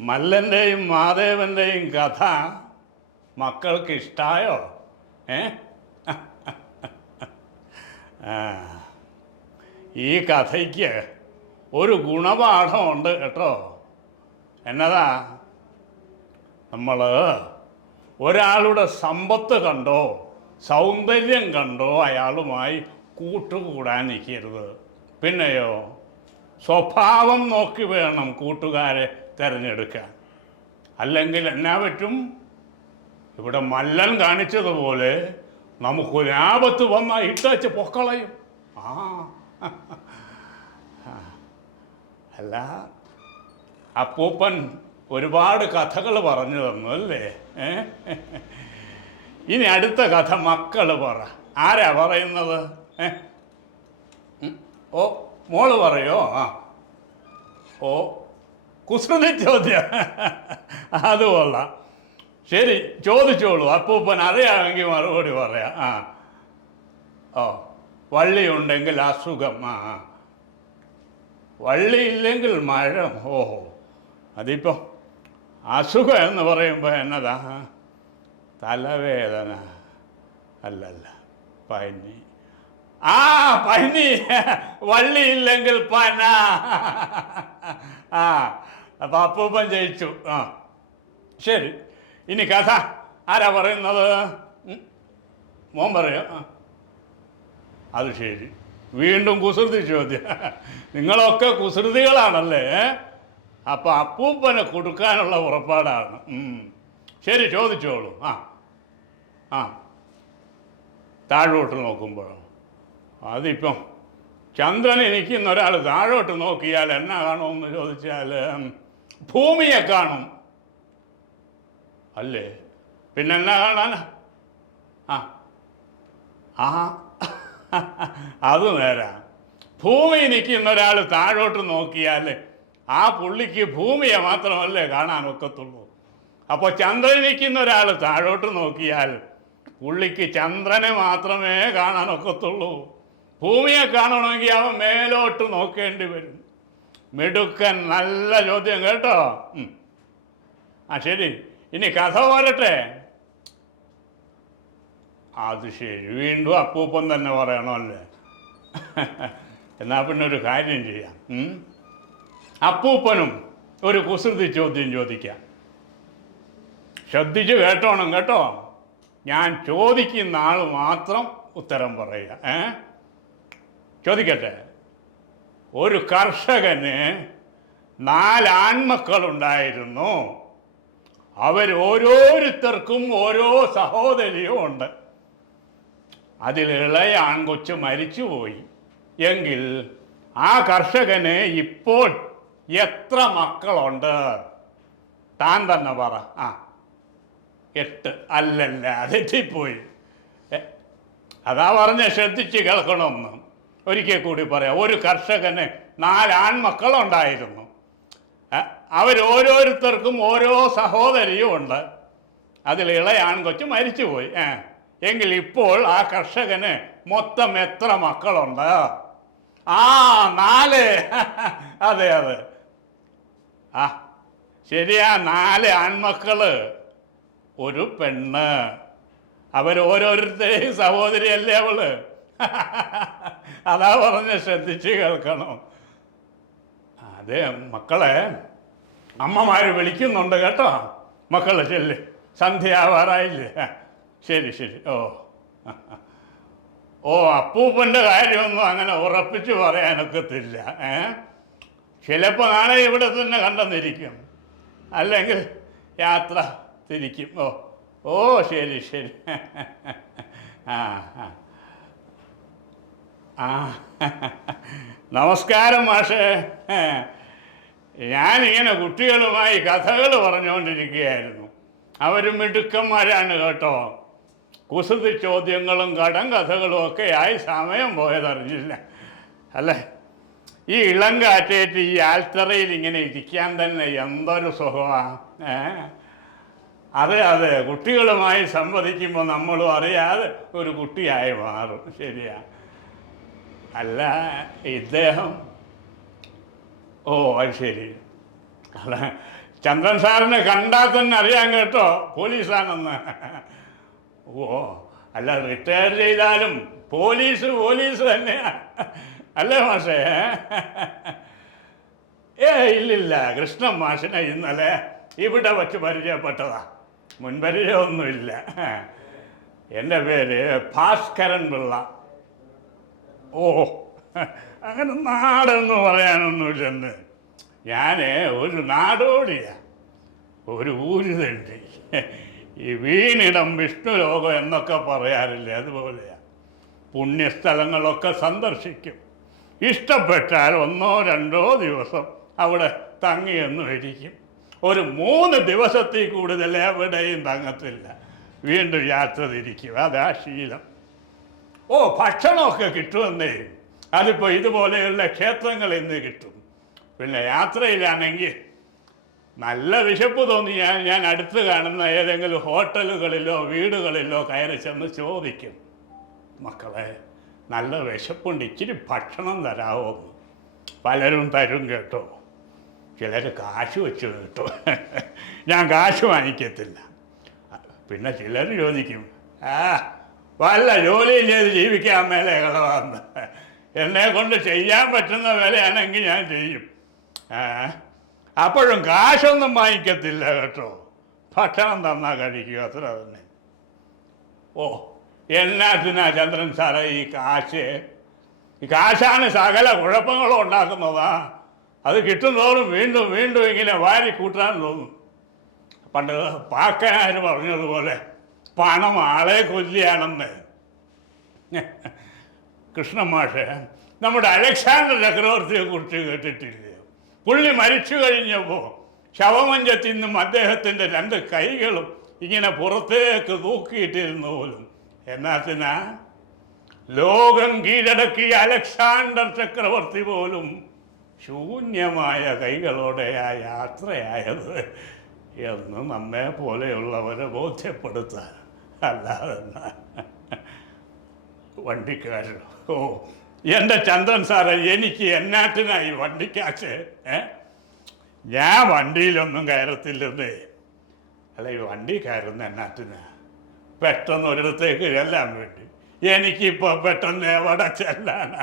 മല്ലൻ്റെയും മാധവൻ്റെയും കഥ മക്കൾക്ക് ഇഷ്ടായോ? ഏ ഈ കഥയ്ക്ക് ഒരു ഗുണപാഠമുണ്ട് കേട്ടോ. എന്നതാ? നമ്മൾ ഒരാളുടെ സമ്പത്ത് കണ്ടോ സൗന്ദര്യം കണ്ടോ അയാളുമായി കൂട്ടുകൂടാൻ നിൽക്കരുത്. പിന്നെയോ സ്വഭാവം നോക്കി വേണം കൂട്ടുകാരെ തിരഞ്ഞെടുക്കാൻ. അല്ലെങ്കിൽ എന്നാ പറ്റും? ഇവിടെ മല്ലൻ കാണിച്ചതുപോലെ നമുക്കൊരാപത്ത് വന്നാൽ ഇട്ടച്ച് പൊക്കളയും. അല്ല, അപ്പൂപ്പൻ ഒരുപാട് കഥകൾ പറഞ്ഞു തന്നു അല്ലേ? ഇനി അടുത്ത കഥ മക്കൾ പറ. ആരാ പറയുന്നത്? ഓ, മോള് പറയോ? ഓ, കുസൃതി ചോദ്യം. അത് കൊള്ളാം. ശരി, ചോദിച്ചോളൂ. അപ്പൂപ്പൻ അറിയാമെങ്കിൽ മറുപടി പറയാം. ഓ, വള്ളിയുണ്ടെങ്കിൽ അസുഖം. വള്ളി ഇല്ലെങ്കിൽ മഴം. ഓഹോ, അതിപ്പോൾ അസുഖം എന്ന് പറയുമ്പോൾ എന്നതാ? തലവേദന അല്ലല്ല, പനി. പനി. വള്ളിയില്ലെങ്കിൽ പന. അപ്പം അപ്പൂപ്പൻ ജയിച്ചു. ശരി, ഇനി കഥ ആരാ പറയുന്നത്? മോൻ പറയോ? അത് ശരി, വീണ്ടും കുസൃതി ചോദ്യം. നിങ്ങളൊക്കെ കുസൃതികളാണല്ലേ? അപ്പം അപ്പൂപ്പനെ കൊടുക്കാനുള്ള പുറപ്പാടാണ്. ശരി, ചോദിച്ചോളൂ. താഴോട്ട് നോക്കുമ്പോഴോ? അതിപ്പം ചന്ദ്രനെ നിൽക്കുന്ന ഒരാൾ താഴോട്ട് നോക്കിയാൽ എന്നാ കാണുമെന്ന് ചോദിച്ചാൽ ഭൂമിയെ കാണും അല്ലേ? പിന്നെന്നാ കാണാനാ? അത് നേരാ. ഭൂമി നിൽക്കുന്ന ഒരാൾ താഴോട്ട് നോക്കിയാൽ ആ പുള്ളിക്ക് ഭൂമിയെ മാത്രമല്ലേ കാണാൻ ഒക്കത്തുള്ളൂ. അപ്പോൾ ചന്ദ്രൻ നിൽക്കുന്ന ഒരാൾ താഴോട്ട് നോക്കിയാൽ പുള്ളിക്ക് ചന്ദ്രനെ മാത്രമേ കാണാൻ ഒക്കത്തുള്ളൂ. ഭൂമിയെ കാണണമെങ്കിൽ അവൻ മേലോട്ട് നോക്കേണ്ടി വരും. മിടുക്കൻ, നല്ല ചോദ്യം കേട്ടോ. ശരി, ഇനി കഥ പോരട്ടെ. അത് ശരി, വീണ്ടും അപ്പൂപ്പൻ തന്നെ പറയണമല്ലേ? എന്നാൽ പിന്നെ ഒരു കാര്യം ചെയ്യാം. അപ്പൂപ്പനും ഒരു കുസൃതി ചോദ്യം ചോദിക്കാം. ശ്രദ്ധിച്ച് കേട്ടോണം കേട്ടോ. ഞാൻ ചോദിക്കുന്ന ആൾ മാത്രം ഉത്തരം പറയുക. ചോദിക്കട്ടെ. ഒരു കർഷകന് 4 ആൺമക്കളുണ്ടായിരുന്നു. ഓരോരുത്തർക്കും ഓരോ സഹോദരിയും ഉണ്ട്. അതിൽ ഇളയ ആൺകൊച്ച് മരിച്ചുപോയി. എങ്കിൽ ആ കർഷകന് ഇപ്പോൾ എത്ര മക്കളുണ്ട്? താൻ തന്നെ പറ. 8. അല്ലല്ല, അതെറ്റിപ്പോയി. അതാ പറഞ്ഞ ശ്രദ്ധിച്ച് കേൾക്കണമെന്ന്. ഒരിക്കൽ കൂടി പറയാം. ഒരു കർഷകന് 4 ആൺമക്കളുണ്ടായിരുന്നു. ഓരോരുത്തർക്കും ഓരോ സഹോദരിയും ഉണ്ട്. അതിൽ ഇളയ ആൺകൊച്ച് മരിച്ചുപോയി. എങ്കിൽ ഇപ്പോൾ ആ കർഷകന് മൊത്തം എത്ര മക്കളുണ്ട്? 4. അതെ അതെ, ശരിയാ. 4 ആൺമക്കള്, ഒരു പെണ്ണ്. ഓരോരുത്തരെയും സഹോദരിയല്ലേ അവള്? അതാ പറഞ്ഞ ശ്രദ്ധിച്ച് കേൾക്കണം. അതെ മക്കളെ, അമ്മമാര് വിളിക്കുന്നുണ്ട് കേട്ടോ. മക്കളെ ചെല്ല്, സന്ധ്യയാവാറായില്ലേ? ശരി ശരി. അപ്പൂപ്പൻ്റെ കാര്യമൊന്നും അങ്ങനെ ഉറപ്പിച്ച് പറയാനൊക്കത്തില്ല. ചിലപ്പോൾ നാളെ ഇവിടെ തന്നെ കണ്ടെന്നിരിക്കും, അല്ലെങ്കിൽ യാത്ര തിരിക്കും. ശരി ശരി. നമസ്കാരം മാഷേ. ഞാനിങ്ങനെ കുട്ടികളുമായി കഥകൾ പറഞ്ഞുകൊണ്ടിരിക്കുകയായിരുന്നു. അവരും മിടുക്കന്മാരാണ് കേട്ടോ. കുസൃതി ചോദ്യങ്ങളും കടം കഥകളും ഒക്കെയായി സമയം പോയതറിഞ്ഞില്ല അല്ലേ? ഈ ഇളം കാറ്റേറ്റ് ഈ ആൽത്തറയിൽ ഇങ്ങനെ ഇരിക്കാൻ തന്നെ എന്തൊരു സുഖമാണ്. അതെ അതെ, കുട്ടികളുമായി സംവദിക്കുമ്പോൾ നമ്മളും അറിയാതെ ഒരു കുട്ടിയായി മാറും. ശരിയാ. അല്ല, ഇദ്ദേഹം ഓ അത് ശരി. അല്ല, ചന്ദ്രൻ സാറിനെ കണ്ടാൽ തന്നെ അറിയാൻ കേട്ടോ പോലീസാണെന്ന്. ഓ അല്ല, റിട്ടയർ ചെയ്താലും പോലീസ് പോലീസ് തന്നെയാണ് അല്ലേ മാഷേ? ഇല്ലില്ല, കൃഷ്ണൻ മാഷിനെ ഇന്നലെ ഇവിടെ വച്ച് പരിചയപ്പെട്ടതാ, മുൻപരിചയമൊന്നുമില്ല. എൻ്റെ പേര് ഭാസ്കരൻ പിള്ള. ഓ അങ്ങനെ നാടെന്ന് പറയാനൊന്നുമില്ലെന്ന്. ഞാൻ ഒരു നാടോടിയാണ്, ഒരു ഊര് തണ്ടി. ഈ വീണിടം വിഷ്ണു ലോകം എന്നൊക്കെ പറയാറില്ലേ, അതുപോലെയാണ്. പുണ്യസ്ഥലങ്ങളൊക്കെ സന്ദർശിക്കും. ഇഷ്ടപ്പെട്ടാൽ 1-2 ദിവസം അവിടെ തങ്ങിയെന്നും ഇരിക്കും. ഒരു 3 ദിവസത്തിൽ കൂടുതൽ എവിടെയും തങ്ങത്തില്ല, വീണ്ടും യാത്ര തിരിക്കും. അതാ ശീലം. ഓ ഭക്ഷണമൊക്കെ കിട്ടുമെന്നേ, അതിപ്പോൾ ഇതുപോലെയുള്ള ക്ഷേത്രങ്ങളിൽ നിന്ന് കിട്ടും. പിന്നെ യാത്രയിലാണെങ്കിൽ നല്ല വിശപ്പ് തോന്നിയാൽ ഞാൻ അടുത്ത് കാണുന്ന ഏതെങ്കിലും ഹോട്ടലുകളിലോ വീടുകളിലോ കയറി ചെന്ന് ചോദിക്കും, മക്കളെ നല്ല വിശപ്പുണ്ട്, ഇച്ചിരി ഭക്ഷണം തരാമോ? പലരും തരും കേട്ടോ, ചിലർ കാശ് വെച്ച് കേട്ടോ. ഞാൻ കാശ് വാങ്ങിക്കത്തില്ല. പിന്നെ ചിലർ ചോദിക്കും, വല്ല ജോലിയും ചെയ്ത് ജീവിക്കാൻ മേലെ കളവാന്ന്. എന്നെ കൊണ്ട് ചെയ്യാൻ പറ്റുന്ന വിലയാണെങ്കിൽ ഞാൻ ചെയ്യും. അപ്പോഴും കാശൊന്നും വാങ്ങിക്കത്തില്ല കേട്ടോ, ഭക്ഷണം തന്നാൽ കഴിക്കുക, അത്ര തന്നെ. ഓ എന്നാത്തിനാ ചന്ദ്രൻ സാറേ ഈ കാശ്? ഈ കാശാണ് സകല കുഴപ്പങ്ങളും ഉണ്ടാക്കുന്നതാ. അത് കിട്ടുന്നതോറും വീണ്ടും വീണ്ടും ഇങ്ങനെ വാരി കൂട്ടാൻ തോന്നും. പണ്ട് പാക്കനാർ പറഞ്ഞതുപോലെ പണം ആളെ കൊല്ലിയാണെന്ന്. കൃഷ്ണൻ മാഷ് നമ്മുടെ അലക്സാണ്ടർ ചക്രവർത്തിയെ കുറിച്ച് കേട്ടിട്ടില്ലേ? പുള്ളി മരിച്ചു കഴിഞ്ഞപ്പോൾ ശവമഞ്ചത്തിൽ നിന്നും അദ്ദേഹത്തിൻ്റെ 2 കൈകളും ഇങ്ങനെ പുറത്തേക്ക് തൂക്കിയിട്ടിരുന്നു പോലും. എന്നാത്തിനാ? ലോകം കീഴടക്കിയ അലക്സാണ്ടർ ചക്രവർത്തി പോലും ശൂന്യമായ കൈകളോടെയാ യാത്രയായത് എന്ന് നമ്മെ പോലെയുള്ളവരെ ബോധ്യപ്പെടുത്താൻ. അല്ലാതെ വണ്ടിക്കാരോ? ഓ എൻ്റെ ചന്ദ്രൻ സാറേ, എനിക്ക് എന്നാത്തിനായി വണ്ടിക്കാശ്? ഞാൻ വണ്ടിയിലൊന്നും കയറത്തില്ലെന്നേ. അല്ല, ഈ വണ്ടി കയറുന്ന എന്നാത്തിനാ? പെട്ടെന്ന് ഒരിടത്തേക്ക് ചെല്ലാൻ വേണ്ടി. എനിക്കിപ്പോൾ പെട്ടെന്ന് എവിടെ ചെല്ലാനാ?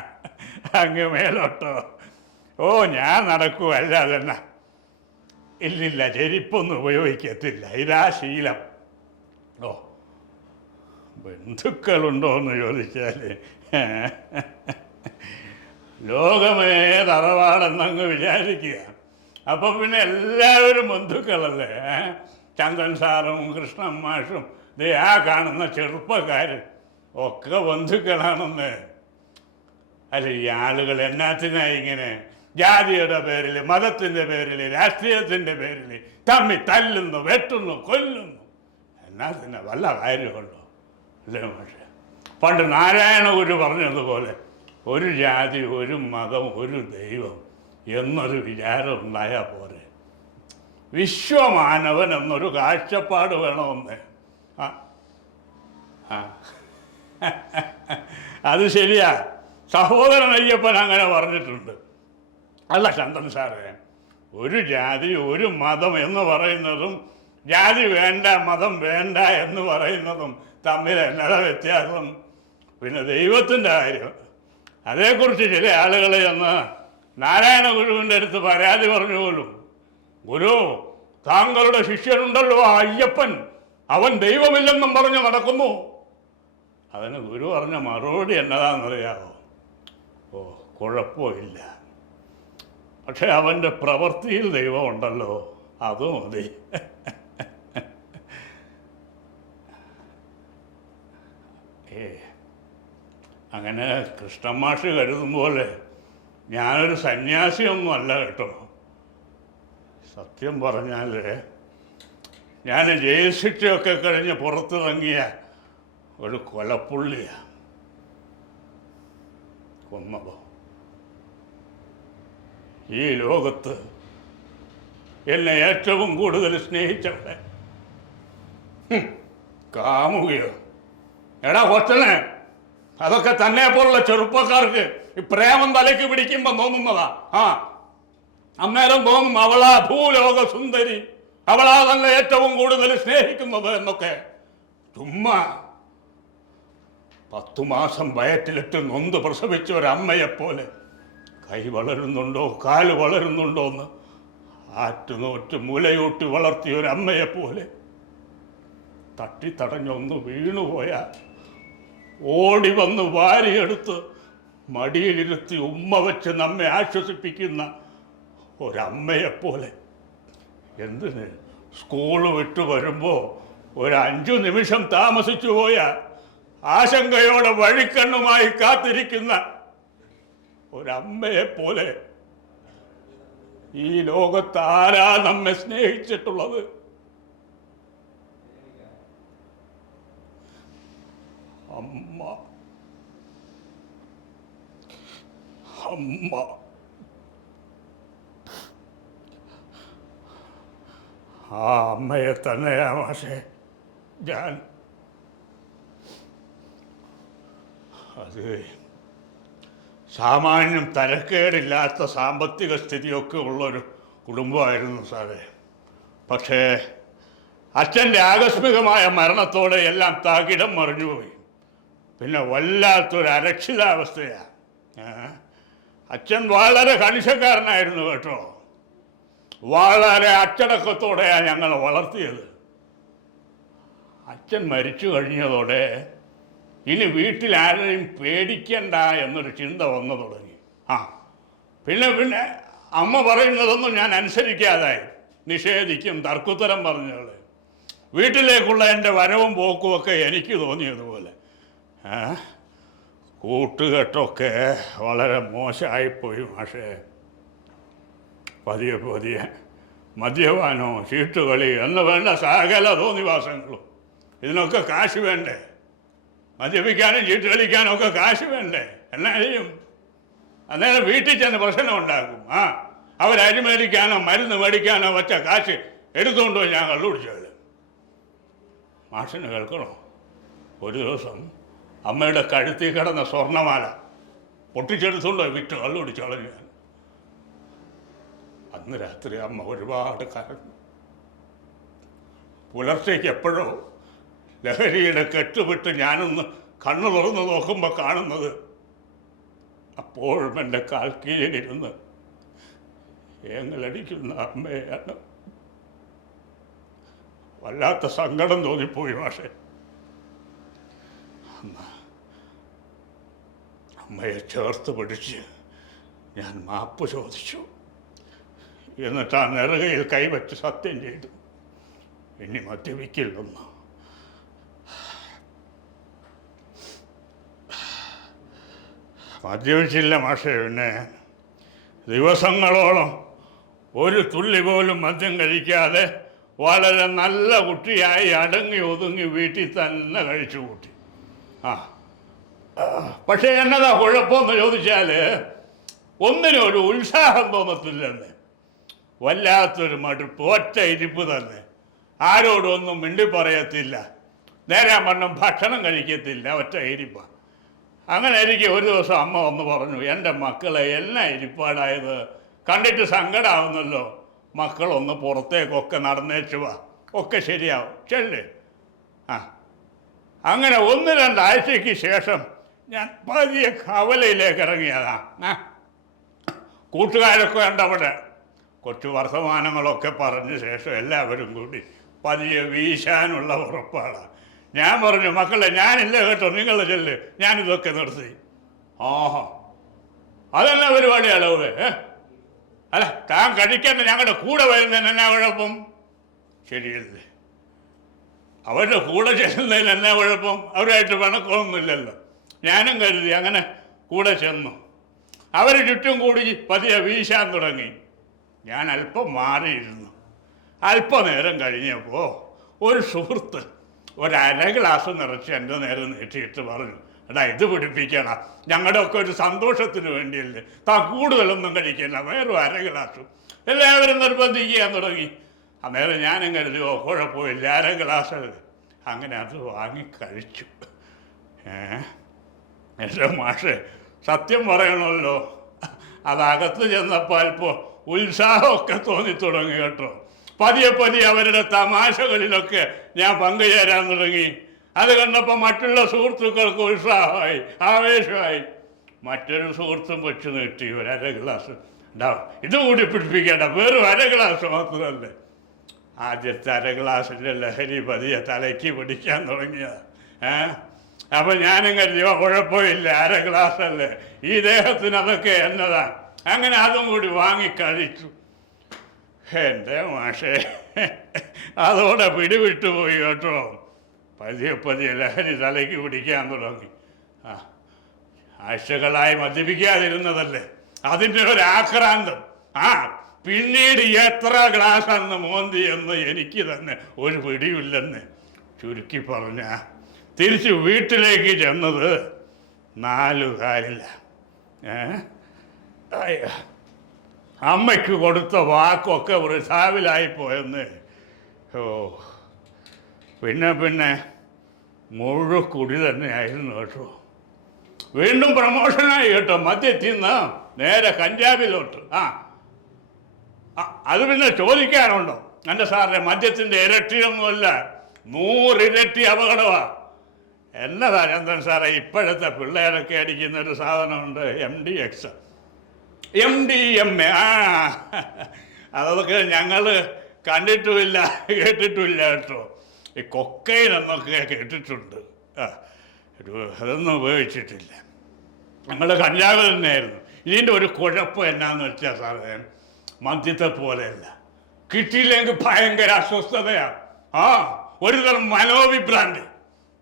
അങ്ങ് മേലോട്ടോ? ഓ ഞാൻ നടക്കുമല്ല അതെന്നാ. ഇല്ലില്ല, ചെരിപ്പൊന്നും ഉപയോഗിക്കത്തില്ല, ഇതാ ശീലം. ഓ ബന്ധുക്കളുണ്ടോ എന്ന് ചോദിച്ചാൽ ലോകമേ തറവാടെന്നങ്ങ് വിചാരിക്കുക. അപ്പം പിന്നെ എല്ലാവരും ബന്ധുക്കളല്ലേ? ചന്ദ്രൻ സാറും കൃഷ്ണൻ മാഷും ദേ ആ കാണുന്ന ചെറുപ്പക്കാരൻ ഒക്കെ ബന്ധുക്കളാണെന്ന്. അല്ല, ഈ ആളുകൾ എന്നാത്തിനായി ഇങ്ങനെ ജാതിയുടെ പേരിൽ, മതത്തിൻ്റെ പേരിൽ, രാഷ്ട്രീയത്തിൻ്റെ പേരിൽ തമ്മി തല്ലുന്നു, വെട്ടുന്നു, കൊല്ലുന്നു? എന്നാത്തിനാ? വല്ല കാര്യമുള്ളൂ അല്ലേ മാഷെ? പണ്ട് നാരായണ ഗുരു പറഞ്ഞതുപോലെ ഒരു ജാതി, ഒരു മതം, ഒരു ദൈവം എന്നൊരു വിചാരം ഉണ്ടായാൽ പോരെ. വിശ്വമാനവൻ എന്നൊരു കാഴ്ചപ്പാട് വേണമെന്ന്. അത് ശരിയാ, സഹോദരൻ അയ്യപ്പൻ അങ്ങനെ പറഞ്ഞിട്ടുണ്ട്. അല്ല ചന്ദ്രൻ സാറേ, ഒരു ജാതി, ഒരു മതം എന്ന് പറയുന്നതും ജാതി വേണ്ട മതം വേണ്ട എന്ന് പറയുന്നതും തമ്മിൽ എന്നതാ വ്യത്യാസം? പിന്നെ ദൈവത്തിൻ്റെ കാര്യം, അതേക്കുറിച്ച് ചില ആളുകളെ ചെന്ന് നാരായണ ഗുരുവിൻ്റെ അടുത്ത് പരാതി പറഞ്ഞു പോലും. ഗുരു, താങ്കളുടെ ശിഷ്യനുണ്ടല്ലോ ആ അയ്യപ്പൻ, അവൻ ദൈവമില്ലെന്നും പറഞ്ഞ് നടക്കുന്നു. അതിന് ഗുരു പറഞ്ഞ മറുപടി എന്നതാണെന്നറിയാമോ? ഓ കുഴപ്പമില്ല, പക്ഷെ അവൻ്റെ പ്രവൃത്തിയിൽ ദൈവമുണ്ടല്ലോ, അത് മതി. അങ്ങനെ കൃഷ്ണൻ മാഷ് കരുതും പോലെ ഞാനൊരു സന്യാസിയൊന്നും അല്ല കേട്ടോ. സത്യം പറഞ്ഞാൽ ഞാൻ ജയിൽ ശിക്ഷയൊക്കെ കഴിഞ്ഞ് പുറത്തിറങ്ങിയ ഒരു കൊലപ്പുള്ളിയാണ്. കൊന്നതോ? ഈ ലോകത്ത് എന്നെ ഏറ്റവും കൂടുതൽ സ്നേഹിച്ചവളെ കാമുകയോ? എടാ കൊച്ചനെ, അതൊക്കെ തന്നെ പോലുള്ള ചെറുപ്പക്കാർക്ക് ഈ പ്രേമം തലയ്ക്ക് പിടിക്കുമ്പോൾ തോന്നുന്നതാ. അന്നേരം തോന്നും അവളാ ഭൂലോക സുന്ദരി, അവളാ തന്നെ ഏറ്റവും കൂടുതൽ സ്നേഹിക്കുന്നത് എന്നൊക്കെ. ചുമ്മാ 10 മാസം വയറ്റിലിട്ട് നൊന്ത് പ്രസവിച്ച ഒരമ്മയെപ്പോലെ കൈ വളരുന്നുണ്ടോ കാല് വളരുന്നുണ്ടോ എന്ന് ആറ്റുനോറ്റ് മുലയൂട്ടി വളർത്തിയ ഒരമ്മയെപ്പോലെ തട്ടിത്തടഞ്ഞൊന്ന് വീണുപോയാൽ ഓടി വന്ന് വാരിയെടുത്ത് മടിയിലിരുത്തി ഉമ്മ വെച്ച് നമ്മെ ആശ്വസിപ്പിക്കുന്ന ഒരമ്മയെപ്പോലെ. എന്തിന് സ്കൂൾ വിട്ടു വരുമ്പോൾ ഒരു 5 നിമിഷം താമസിച്ചു പോയാൽ ആശങ്കയോടെ വഴിക്കണ്ണുമായി കാത്തിരിക്കുന്ന ഒരമ്മയെപ്പോലെ ഈ ലോകത്ത് ആരാ നമ്മെ സ്നേഹിച്ചിട്ടുള്ളത്? അമ്മ. അമ്മ ആ അമ്മയെ തന്നെയാ പക്ഷേ ഞാൻ അത് സാമാന്യം തരക്കേടില്ലാത്ത സാമ്പത്തിക സ്ഥിതിയൊക്കെ ഉള്ളൊരു കുടുംബമായിരുന്നു സാറേ. പക്ഷേ അച്ഛൻ്റെ ആകസ്മികമായ മരണത്തോടെ എല്ലാം തകിടം മറിഞ്ഞുപോയി. പിന്നെ വല്ലാത്തൊരു അരക്ഷിതാവസ്ഥയാണ്. അച്ഛൻ വളരെ കണിശക്കാരനായിരുന്നു കേട്ടോ. വളരെ അച്ചടക്കത്തോടെയാണ് ഞങ്ങളെ വളർത്തിയത്. അച്ഛൻ മരിച്ചു കഴിഞ്ഞതോടെ ഇനി വീട്ടിൽ ആരെയും പേടിക്കണ്ട എന്നൊരു ചിന്ത വന്നു തുടങ്ങി. പിന്നെ അമ്മ പറയുന്നതൊന്നും ഞാൻ അനുസരിക്കാതായി. നിഷേധിക്കും, തർക്കുത്തരം പറഞ്ഞുകൾ. വീട്ടിലേക്കുള്ള എൻ്റെ വരവും പോക്കുമൊക്കെ എനിക്ക് തോന്നിയതുപോലെ. കൂട്ടുകെട്ടൊക്കെ വളരെ മോശമായിപ്പോയി മാഷേ. പതിയെ പതിയെ മദ്യപാനോ ചീട്ടുകളി എന്ന് വേണ്ട സകല തോന്നിവാസങ്ങളും. ഇതിനൊക്കെ കാശ് വേണ്ടേ? മദ്യപിക്കാനും ചീട്ട് കളിക്കാനും ഒക്കെ കാശ് വേണ്ടേ? എന്നാ ചെയ്യും? അന്നേരം വീട്ടിൽ ചെന്ന് പ്രശ്നം ഉണ്ടാക്കും. അവരരി മേടിക്കാനോ മരുന്ന് മേടിക്കാനോ വച്ച കാശ് എടുത്തുകൊണ്ടോ ഞാൻ കള്ളുപിടിച്ചത്. മാഷിന് കേൾക്കണോ? ഒരു ദിവസം അമ്മയുടെ കഴുത്തിൽ കിടന്ന സ്വർണ്ണമാല പൊട്ടിച്ചെടുത്തുകൊണ്ടോ വിറ്റ് കള്ളുപിടിച്ച് കളഞ്ഞു ഞാൻ. അന്ന് രാത്രി അമ്മ ഒരുപാട് കരഞ്ഞു. പുലർച്ചയ്ക്ക് എപ്പോഴോ ലഹരിയുടെ കെട്ടുവിട്ട് ഞാനൊന്ന് കണ്ണു തുറന്ന് നോക്കുമ്പോൾ കാണുന്നത് അപ്പോഴും എൻ്റെ കാൽ കീഴിലിരുന്ന് ഏങ്ങലടിക്കുന്ന അമ്മയാണ്. വല്ലാത്ത സങ്കടം തോന്നിപ്പോയി മാഷെ. അമ്മയെ ചേർത്ത് പിടിച്ച് ഞാൻ മാപ്പ് ചോദിച്ചു. എന്നിട്ട് ആ നെറുകയിൽ കൈവച്ച് സത്യം ചെയ്തു, ഇനി മദ്യപിക്കില്ലെന്ന്. മദ്യപിച്ചില്ല മാഷേ. പിന്നെ ദിവസങ്ങളോളം ഒരു തുള്ളി പോലും മദ്യം കഴിക്കാതെ വളരെ നല്ല കുട്ടിയായി അടങ്ങി ഒതുങ്ങി വീട്ടിൽ തന്നെ കഴിച്ചു കൂട്ടി. പക്ഷേ എന്നതാ കുഴപ്പമെന്ന് ചോദിച്ചാൽ ഒന്നിനും ഒരു ഉത്സാഹം തോന്നത്തില്ലെന്ന്. വല്ലാത്തൊരു മടുപ്പ്, ഒറ്റ ഇരിപ്പ് തന്നെ. ആരോടും ഒന്നും മിണ്ടി പറയത്തില്ല, നേരാൻ വണ്ണം ഭക്ഷണം കഴിക്കത്തില്ല, ഒറ്റ ഇരിപ്പ. അങ്ങനെ എനിക്ക് ഒരു ദിവസം അമ്മ വന്ന് പറഞ്ഞു, എൻ്റെ മക്കളെ എന്നാ ഇരിപ്പാടായത്, കണ്ടിട്ട് സങ്കടമാവുന്നല്ലോ, മക്കളൊന്ന് പുറത്തേക്കൊക്കെ നടന്നേച്ചു വാ, ഒക്കെ ശരിയാവും, ചെല്ല്. അങ്ങനെ 1-2 ആഴ്ചയ്ക്ക് ശേഷം ഞാൻ പതിയെ കവലയിലേക്ക് ഇറങ്ങിയതാ. കൂട്ടുകാരൊക്കെ ഉണ്ടവിടെ. കുറച്ച് വർത്തമാനങ്ങളൊക്കെ പറഞ്ഞ ശേഷം എല്ലാവരും കൂടി പതിയെ വീശാനുള്ള ഉറപ്പാണ്. ഞാൻ പറഞ്ഞു, മക്കളെ ഞാനില്ല കേട്ടോ, നിങ്ങൾ ചെല്ല്, ഞാനിതൊക്കെ നിർത്തി. അതെന്നാ പരിപാടിയാലോ? അല്ല, താൻ കഴിക്കേണ്ട ഞങ്ങളുടെ കൂടെ വരുന്നതിന് എന്നാ കുഴപ്പം? ശരിയല്ലേ? അവരുടെ കൂടെ ചെല്ലുന്നതിന് എന്നാ കുഴപ്പം? അവരുമായിട്ട് പിണക്കമൊന്നുമില്ലല്ലോ. ഞാനും കരുതി അങ്ങനെ കൂടെ ചെന്നു. അവർ ചുറ്റും കൂടി പതിയെ വീശാൻ തുടങ്ങി. ഞാൻ അല്പം മാറിയിരുന്നു. അല്പനേരം കഴിഞ്ഞപ്പോൾ ഒരു സുഹൃത്ത് ഒരു ഗ്ലാസ് നിറച്ച് എൻ്റെ നേരെ നീട്ടിയിട്ട് പറഞ്ഞു, എടാ ഇത് പിടിപ്പിക്കണം, ഞങ്ങളുടെ ഒക്കെ ഒരു സന്തോഷത്തിന് വേണ്ടിയല്ലേ, താൻ കൂടുതലൊന്നും കഴിക്കില്ല, വേറെ ഗ്ലാസും. എല്ലാവരും നിർബന്ധിക്കാൻ തുടങ്ങി. അന്നേരം ഞാനും കരുതിയോ കുഴപ്പമില്ല, ഗ്ലാസ്. അങ്ങനെ അത് വാങ്ങി കഴിച്ചു. എൻ്റെ മാഷെ, സത്യം പറയണമല്ലോ, അതകത്ത് ചെന്നപ്പോൾ അല്പം ഉത്സാഹമൊക്കെ തോന്നി തുടങ്ങി കേട്ടോ. പതിയെ പതിയെ അവരുടെ തമാശകളിലൊക്കെ ഞാൻ പങ്കുചേരാൻ തുടങ്ങി. അത് കണ്ടപ്പോൾ മറ്റുള്ള സുഹൃത്തുക്കൾക്ക് ഉത്സാഹമായി, ആവേശമായി. മറ്റൊരു സുഹൃത്തും വെച്ച് നീട്ടി ഒരു അര ഗ്ലാസ് ഉണ്ടാവും. ഇതുകൂടി പിടിപ്പിക്കേണ്ട, വെറും അര ഗ്ലാസ് മാത്രമല്ലേ. ആദ്യത്തെ അര ഗ്ലാസിൻ്റെ ലഹരി പതിയെ തലയ്ക്ക് പിടിക്കാൻ തുടങ്ങിയ. അപ്പം ഞാനും കരുതിയോ കുഴപ്പമില്ല, അര ഗ്ലാസ് അല്ലേ, ഈ ദേഹത്തിന് അതൊക്കെ എന്നതാ. അങ്ങനെ അതും കൂടി വാങ്ങിക്കഴിച്ചു. എൻ്റെ മാഷേ, അതോടെ പിടിവിട്ടുപോയി കേട്ടോ. പതിയെ പതിയെ ലഹരി തലയ്ക്ക് പിടിക്കാൻ തുടങ്ങി. ആഴ്ചകളായി മദ്യപിക്കാതിരുന്നതല്ലേ, അതിൻ്റെ ഒരു ആക്രാന്തം. പിന്നീട് എത്ര ഗ്ലാസ് അന്ന് മോന്തി എന്ന് എനിക്ക് തന്നെ ഒരു പിടിയില്ലെന്ന്. ചുരുക്കി പറഞ്ഞ തിരിച്ച് വീട്ടിലേക്ക് ചെന്നത് 4 കാലില്ല. അമ്മയ്ക്ക് കൊടുത്ത വാക്കൊക്കെ വൃഥാവിലായിപ്പോയെന്ന്. പിന്നെ മുഴുക്കുടി തന്നെയായിരുന്നു കേട്ടോ. വീണ്ടും പ്രമോഷനായി കേട്ടോ. മദ്യത്തിൽ നിന്ന് നേരെ കഞ്ചാവിലോട്ട്. അത് പിന്നെ ചോദിക്കാനുണ്ടോ? എൻ്റെ സാറിൻ്റെ മദ്യത്തിൻ്റെ ഇരട്ടിയൊന്നുമല്ല, 100 ഇരട്ടി അപകടമാണ്. എന്നതാ ചന്ദ്രൻ സാറേ ഇപ്പോഴത്തെ പിള്ളേരൊക്കെ അടിക്കുന്ന ഒരു സാധനമുണ്ട്, MDX, MDMA. അതൊക്കെ ഞങ്ങൾ കണ്ടിട്ടുമില്ല കേട്ടിട്ടുമില്ല കേട്ടോ. ഈ കൊക്കൈൻ എന്നൊക്കെ കേട്ടിട്ടുണ്ട്, അതൊന്നും ഉപയോഗിച്ചിട്ടില്ല. ഞങ്ങൾ കഞ്ചാവ് തന്നെയായിരുന്നു. ഇതിൻ്റെ ഒരു കുഴപ്പം എന്നാന്ന് വെച്ചാൽ സാറേ, മദ്യത്തെ പോലെയല്ല, കിട്ടിയില്ലെങ്കിൽ ഭയങ്കര അസ്വസ്ഥതയാണ്. ഒരു തരം മനോവിഭ്രാന്തി.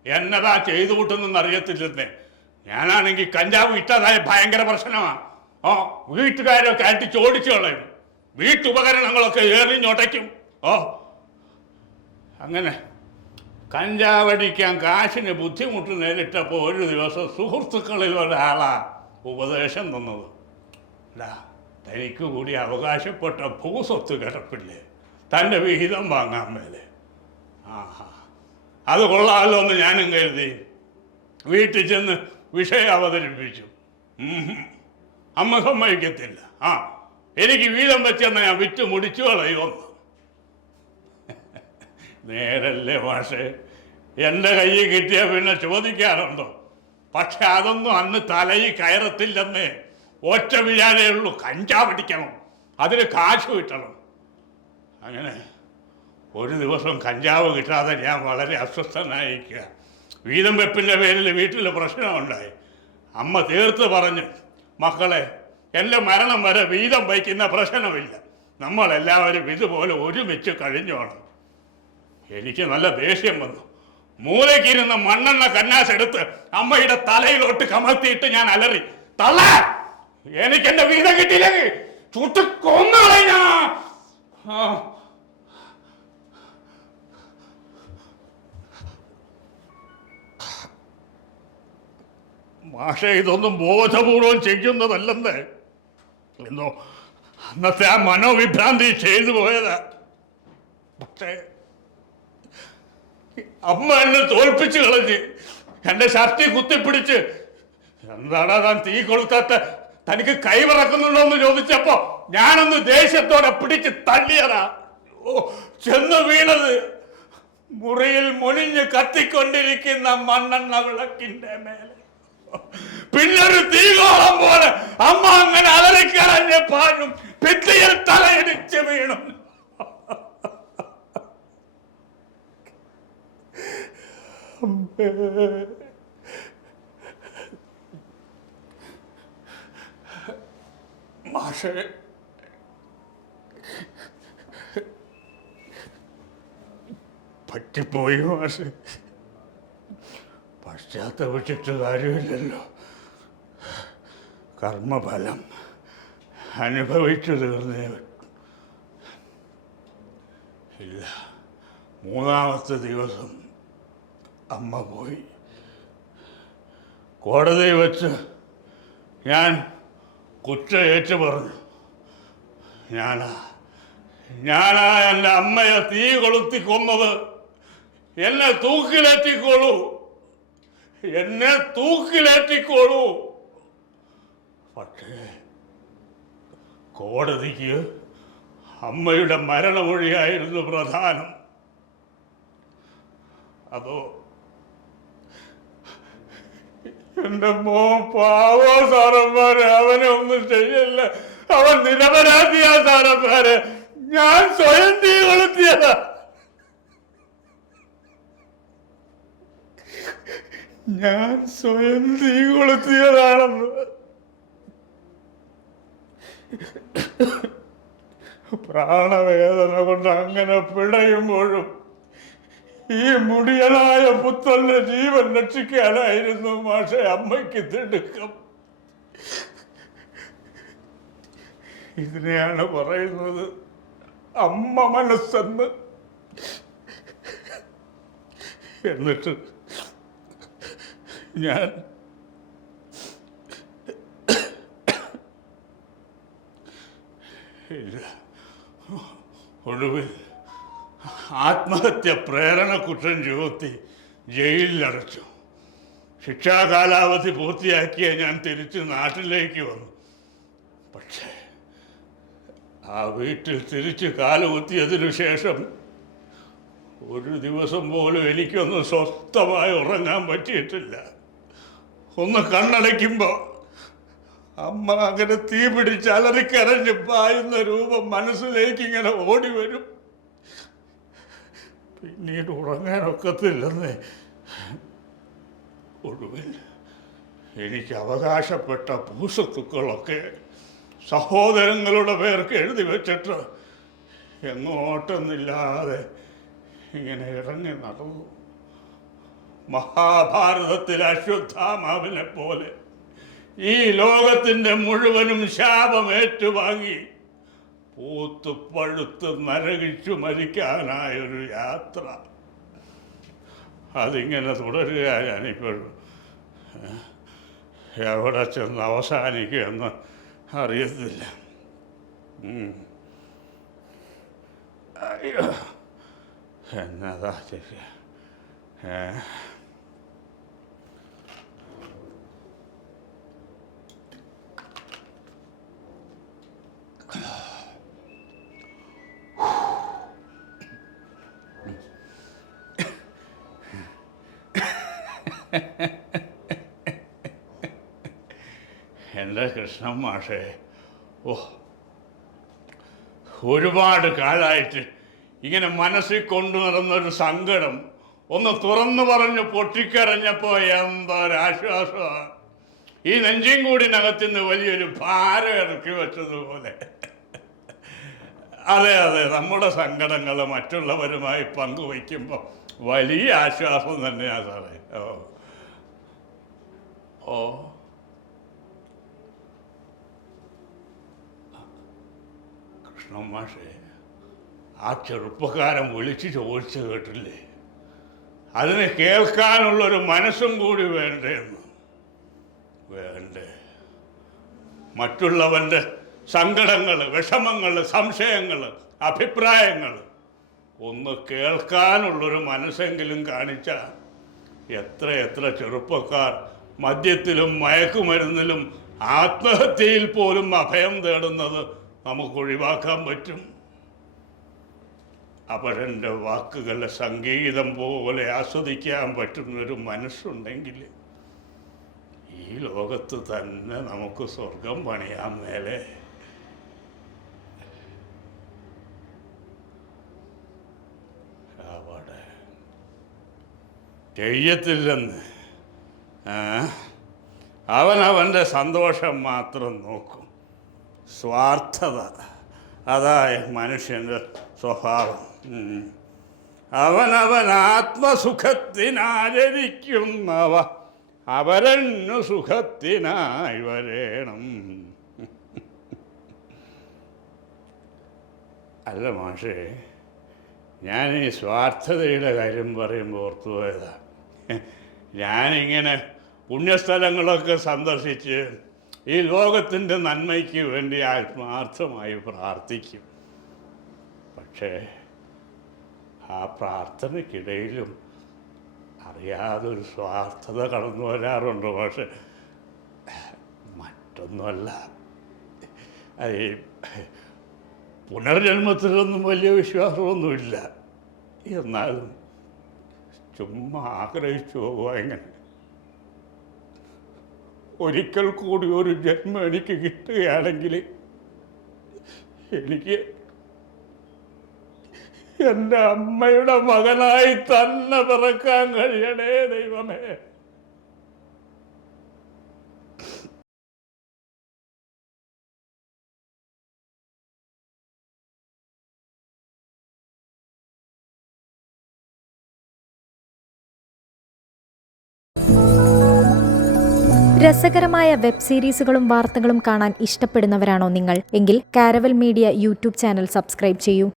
എന്നതാ ചെയ്തു കൂട്ടുന്നെന്ന് അറിയത്തില്ലെന്നേ. ഞാനാണെങ്കിൽ കഞ്ചാവ് ഇട്ടതായ ഭയങ്കര പ്രശ്നമാണ്. വീട്ടുകാരൊക്കെ അടിച്ച് ഓടിച്ചു കളയും, വീട്ടുപകരണങ്ങളൊക്കെ എറിഞ്ഞൊടയ്ക്കും. അങ്ങനെ കഞ്ചാവടിക്കാൻ കാശിന് ബുദ്ധിമുട്ട് നേരിട്ടപ്പോൾ ഒരു ദിവസം സുഹൃത്തുക്കളിൽ ഒരാളാ ഉപദേശം തന്നത്. തനിക്ക് കൂടി അവകാശപ്പെട്ട ഭൂസ്വത്ത് കിടപ്പില്ലേ, തൻ്റെ വിഹിതം വാങ്ങാൻ മേലെ. അത് കൊള്ളാമല്ലോ എന്ന് ഞാനും കരുതി. വീട്ടിൽ ചെന്ന് വിഷയം അവതരിപ്പിച്ചു. അമ്മ സമ്മതിക്കത്തില്ല. എനിക്ക് വീതം വെച്ചെന്ന് ഞാൻ വിറ്റ് മുടിച്ചു കളയുമെന്ന്. നേരല്ലേ മാഷേ, എൻ്റെ കയ്യിൽ കിട്ടിയാൽ പിന്നെ ചോദിക്കാറുണ്ടോ? പക്ഷെ അതൊന്നും അന്ന് തലയിൽ കയറത്തില്ലെന്നേ. ഒറ്റ വിചാരേ ഉള്ളൂ, കഞ്ചാവടിക്കണം, അതിന് കാശ് കിട്ടണം. അങ്ങനെ ഒരു ദിവസം കഞ്ചാവ് കിട്ടാതെ ഞാൻ വളരെ അസ്വസ്ഥനായിരിക്കുക. വീതം വെപ്പിൻ്റെ പേരിൽ വീട്ടിൽ പ്രശ്നമുണ്ടായി. അമ്മ തീർത്ത് പറഞ്ഞു, മക്കളെ, എൻ്റെ മരണം വരെ വീതം വയ്ക്കുന്ന പ്രശ്നമില്ല, നമ്മളെല്ലാവരും ഇതുപോലെ ഒരുമിച്ച് കഴിഞ്ഞോണം. എനിക്ക് നല്ല ദേഷ്യം വന്നു. മൂലയ്ക്കിരുന്ന മണ്ണെണ്ണ കന്നാസെടുത്ത് അമ്മയുടെ തലയിലോട്ട് കമഴ്ത്തിയിട്ട് ഞാൻ അലറി, തള്ള, എനിക്കെന്റെ വീതം കിട്ടിയില്ലെങ്കിൽ ചുട്ട് കൊന്നുകളെ ഞാൻ. മാഷെ, ഇതൊന്നും ബോധപൂർവം ചെയ്യുന്നതല്ലെന്ന് എന്നോ അന്നത്തെ ആ മനോവിഭ്രാന്തി ചെയ്തു പോയതാ. പക്ഷേ അമ്മ എന്നെ തോൽപ്പിച്ച് കളഞ്ഞ് എൻ്റെ ഷർട്ടി കുത്തിപ്പിടിച്ച്, എന്താടാ താൻ തീ കൊളുത്താത്ത, തനിക്ക് കൈവിറക്കുന്നുണ്ടോ എന്ന് ചോദിച്ചപ്പോ ഞാനൊന്ന് ദേഷ്യത്തോടെ പിടിച്ച് തല്ലിയതാ. ചെന്ന് വീണത് മുറിയിൽ മുനിഞ്ഞ് കത്തിക്കൊണ്ടിരിക്കുന്ന മണ്ണെണ്ണ വിളക്കിന്റെ മേലെ. പിന്നൊരു തീകോളം പോലെ അമ്മ അങ്ങനെ അലറിക്കറഞ്ഞ് പാഞ്ഞും ഭിത്തിയിൽ തലയിടിച്ച് വീണു. മാഷേ, പറ്റിപ്പോയി മാഷേ. പശ്ചാത്തപിച്ചിട്ട് കാര്യമില്ലല്ലോ, കർമ്മഫലം അനുഭവിച്ചു തീർന്നേ. ഇല്ല, 3-ാമത്തെ ദിവസം അമ്മ പോയി. കോടതിയിൽ വെച്ച് ഞാൻ കുറ്റം ഏറ്റു പറഞ്ഞു. ഞാനാ എൻ്റെ അമ്മയെ തീ കൊളുത്തി കൊന്നത്. എന്നെ തൂക്കിലേറ്റിക്കോളൂ, എന്നെ തൂക്കിലേറ്റിക്കോളൂ. പക്ഷേ കോടതിക്ക് അമ്മയുടെ മരണമൊഴിയായിരുന്നു പ്രധാനം, അതോ എൻ്റെ മോൻ പാവോ സാറന്മാരെ, അവനെ ഒന്നും ചെയ്യല്ല, അവൻ നിരപരാധിയാ സാറന്മാരെ, ഞാൻ സ്വയം തീ കൊളുത്തിയതാ, ഞാൻ സ്വയം തീ കൊളുത്തിയതാണെന്ന്. പ്രാണവേദന കൊണ്ട് അങ്ങനെ പിടയുമ്പോഴും ഈ മുടിയനായ പുത്രന്റെ ജീവൻ രക്ഷിക്കാനായിരുന്നു മാഷെ അമ്മയ്ക്ക് തിടുക്കം. ഇതിനെയാണ് പറയുന്നത് അമ്മ മനസ്സെന്ന്. എന്നിട്ട് ഞാൻ ഒടുവിൽ ആത്മഹത്യ പ്രേരണ കുറ്റം ചുമത്തി ജയിലിലടച്ചു. ശിക്ഷാ കാലാവധി പൂർത്തിയാക്കിയ ഞാൻ തിരിച്ച് നാട്ടിലേക്ക് വന്നു. പക്ഷേ ആ വീട്ടിൽ തിരിച്ച് കാലുകുത്തിയതിനു ശേഷം ഒരു ദിവസം പോലും എനിക്കൊന്ന് സ്വസ്ഥമായി ഉറങ്ങാൻ പറ്റിയിട്ടില്ല. ഒന്ന് കണ്ണടയ്ക്കുമ്പോൾ അമ്മ അങ്ങനെ തീ പിടിച്ച് അലറിക്കരഞ്ഞ് പായുന്ന രൂപം മനസ്സിലേക്ക് ഇങ്ങനെ ഓടി വരും. പിന്നീട് ഉറങ്ങാനൊക്കത്തില്ലെന്ന്. ഒടുവിൽ എനിക്ക് അവകാശപ്പെട്ട ഭൂസ്വത്തുക്കളൊക്കെ സഹോദരങ്ങളുടെ പേർക്ക് എഴുതി വെച്ചിട്ട് എങ്ങോട്ടൊന്നില്ലാതെ ഇങ്ങനെ ഇറങ്ങി നടന്നു. മഹാഭാരതത്തിലെ അശ്വത്ഥാമാവിനെ പോലെ ഈ ലോകത്തിൻ്റെ മുഴുവനും ശാപമേറ്റുവാങ്ങി പൂത്ത് പഴുത്ത് നരകിച്ചു മരിക്കാനായൊരു യാത്ര. അതിങ്ങനെ തുടരുക. ഞാനിപ്പോഴും എവിടെ ചെന്ന് അവസാനിക്കുമെന്ന് അറിയത്തില്ല. അയ്യോ, എന്നതാ ചെയ്യുക? എൻ്റെ കൃഷ്ണൻ മാഷേ, ഒരുപാട് കാലമായിട്ട് ഇങ്ങനെ മനസ്സിൽ കൊണ്ടു നടന്നൊരു സങ്കടം ഒന്ന് തുറന്നു പറഞ്ഞ് പൊട്ടിക്കരഞ്ഞപ്പോൾ എന്തൊരാശ്വാസമാണ്. ഈ നെഞ്ചിൻ കൂടിനകത്തുനിന്ന് വലിയൊരു ഭാരം ഇറക്കി വെച്ചതുപോലെ. അതെ അതെ, നമ്മുടെ സങ്കടങ്ങൾ മറ്റുള്ളവരുമായി പങ്കുവയ്ക്കുമ്പോൾ വലിയ ആശ്വാസം തന്നെയാണ് സാറേ. ഓ കൃഷ്ണൻ മാഷേ, ആ ചെറുപ്പക്കാരൻ വിളിച്ച് ചോദിച്ചു കേട്ടില്ലേ? അതിനെ കേൾക്കാനുള്ളൊരു മനസ്സും കൂടി വേണ്ടേന്ന്. വേണ്ടേ? മറ്റുള്ളവൻ്റെ സങ്കടങ്ങൾ, വിഷമങ്ങൾ, സംശയങ്ങൾ, അഭിപ്രായങ്ങൾ ഒന്ന് കേൾക്കാനുള്ളൊരു മനസ്സെങ്കിലും കാണിച്ചാൽ എത്ര ചെറുപ്പക്കാർ മദ്യത്തിലും മയക്കുമരുന്നിലും ആത്മഹത്യയിൽ പോലും അഭയം തേടുന്നത് നമുക്ക് ഒഴിവാക്കാൻ പറ്റും. അപരൻ്റെ വാക്കുകളെ സംഗീതം പോലെ ആസ്വദിക്കാൻ പറ്റുന്നൊരു മനസ്സുണ്ടെങ്കിൽ ഈ ലോകത്ത് തന്നെ നമുക്ക് സ്വർഗം പണിയാൻ മേലെ. അവിടെ ചെയ്യത്തില്ലെന്ന് അവനവൻ്റെ സന്തോഷം മാത്രം നോക്കും. സ്വാർത്ഥത, അതായ മനുഷ്യൻ്റെ സ്വഭാവം. അവനവൻ ആത്മസുഖത്തിനാചരിക്കുന്നവ അവരന്നു സുഖത്തിനായി വരേണം. അല്ല മാഷേ, ഞാൻ ഈ സ്വാർത്ഥതയുടെ കാര്യം പറയുമ്പോൾ ഓർത്തുപോയതാ. ഞാനിങ്ങനെ പുണ്യസ്ഥലങ്ങളൊക്കെ സന്ദർശിച്ച് ഈ ലോകത്തിൻ്റെ നന്മയ്ക്ക് വേണ്ടി ആത്മാർത്ഥമായി പ്രാർത്ഥിക്കും. പക്ഷേ ആ പ്രാർത്ഥനയ്ക്കിടയിലും അറിയാതൊരു സ്വാർത്ഥത കടന്നു വരാറുണ്ട്. പക്ഷെ മറ്റൊന്നുമല്ല, ഈ പുനർജന്മത്തിലൊന്നും വലിയ വിശ്വാസമൊന്നുമില്ല. എന്നാലും ചുമ്മാ ആഗ്രഹിച്ചു പോകുക. എങ്ങനെ ഒരിക്കൽ കൂടി ഒരു ജന്മം എനിക്ക് കിട്ടുകയാണെങ്കിൽ എനിക്ക് എൻ്റെ അമ്മയുടെ മകനായി തന്നെ പിറക്കാൻ കഴിയണേ ദൈവമേ. രസകരമായ വെബ് സീരീസുകളും വാർത്തകളും കാണാൻ ഇഷ്ടപ്പെടുന്നവരാണോ നിങ്ങൾ? എങ്കിൽ caravel media YouTube channel subscribe ചെയ്യൂ.